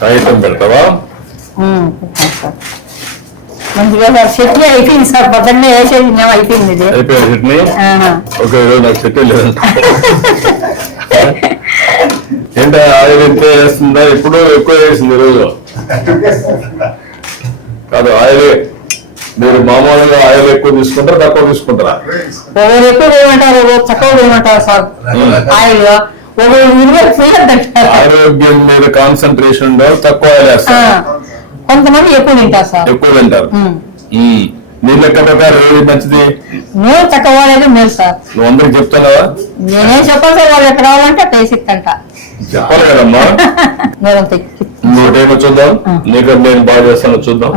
కాగితం పెడతావా? మంచిగా సార్ చట్నీ అయిపోయింది సార్ పొద్దున్నే వేసేది మేము అయిపోయింది ఇది. అయిపోయింది చట్నీ? ఆహా. ఒక ఈరోజు నాకు చట్నీ లేదంట ఏంటో ఆయిల్ ఎంత వేస్తుందా? ఎప్పుడు ఎక్కువ వేసింది ఈరోజు. కాదు ఆయిల్. మీరు మామూలుగా ఆయిల్ ఎక్కువ తీసుకుంటారా తక్కువ తీసుకుంటారా? ఒకరు ఎక్కువ వేయమంటారు ఒకరు తక్కువ వేయమంటారు సార్. ఆయిల్. ఒకరు ఇరవై అంటారు ఆరోగ్యం మీద కాన్సన్ట్రేషన్ ఉండవు తక్కువ కొంతమంది ఎక్కువ తింటారు సార్. ఎక్కువ తింటారు. ఉమ్. ఉమ్. నీ లెక్క ప్రకారం ఏది మంచిది? మేలు సార్. నువ్వు అందరికి చెప్తున్నావా? నేనేం చెప్పాలి సార్ వాళ్ళు ఎక్కడ చెప్పాలి కదమ్మా. చూద్దాం. నీకు నేను బాగా చేస్తాను చూద్దాం.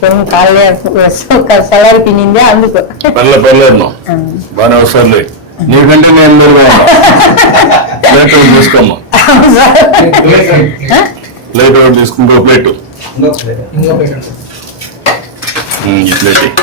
కొన్ని కాళ్ళే సలారి పిన్నిందే అందుకు. పర్లే పర్లేదు. బాగానే వస్తుంది నీకంటే నేను మెరుగు తీసుకోమ్మా? ప్లేట్ ఒకటి తీసుకుంటూ ప్లేట్. ఈ ప్లేట్.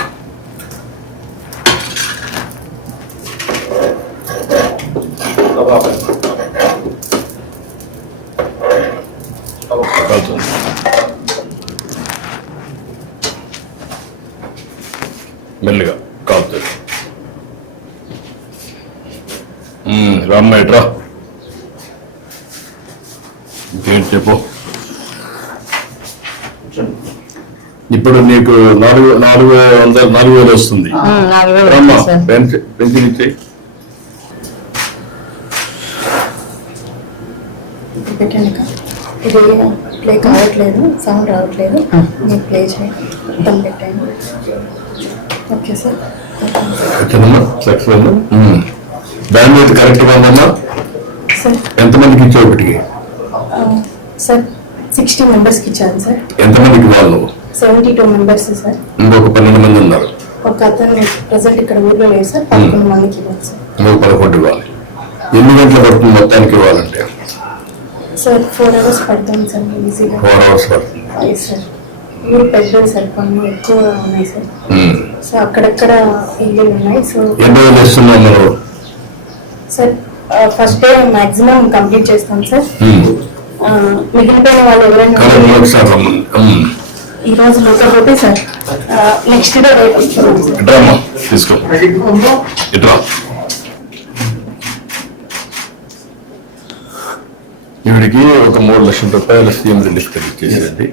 మెల్లిగా కాలుతుంది మ్మ్, రమ్మ ఇట్రా ఇంకేంటి చెప్పు? ఇప్పుడు నీకు నాలుగు నాలుగు వందల నాలుగు వేలు వస్తుంది. పెన్షన్ ఇచ్చేయి. పెట్టండి. ఇది ప్లే కావట్లేదు సౌండ్ రావట్లేదు. మీరు ప్లే చేయండి. మొత్తం పెట్టండి ఓకే సార్ సక్సెస్ బ్యాండ్ అయితే కరెక్ట్గా ఉందమ్మా. సార్ ఎంతమందికి ఇచ్చావు ఒకటికి సార్ సిక్స్టీ మెంబర్స్కి ఇచ్చాను సార్ ఎంతమందికి సెవెంటీ టూ మెంబర్స్ సార్ ఇంకొక పన్నెండు మంది ఉన్నారు. ఒక అతను ప్రజెంట్ ఇక్కడ ఊర్లో లేదు సార్ పదకొండు మందికి ఇవ్వాలి సార్ పదకొండు ఇవ్వాలి. ఎన్ని గంటలు పడుతుంది మొత్తానికి ఇవ్వాలంటే? సార్ ఫోర్ అవర్స్ పడుతుంది సార్ ఈజీగా ఫోర్ అవర్స్ ఎస్ సార్ ఊరు పెద్దది సార్ పన్ను ఎక్కువ ఉన్నాయి సార్. సో అక్కడక్కడ ఇల్లు ఉన్నాయి సో ఎన్ని రోజులు ఇస్తున్నాం మనం sir first day maximum complete చేస్తాం సార్. ఆ, మిగిలిపోయిన వాళ్ళు ఎవరైనా ఉమ్. ఈ రోజు లేకపోతే సార్ నెక్స్ట్ డే రేపు తీసుకో ఇట్రా ఈవిడికి ఒక మూడు లక్షల రూపాయల సీఎం రిలీఫ్ ఇచ్చేసేయండి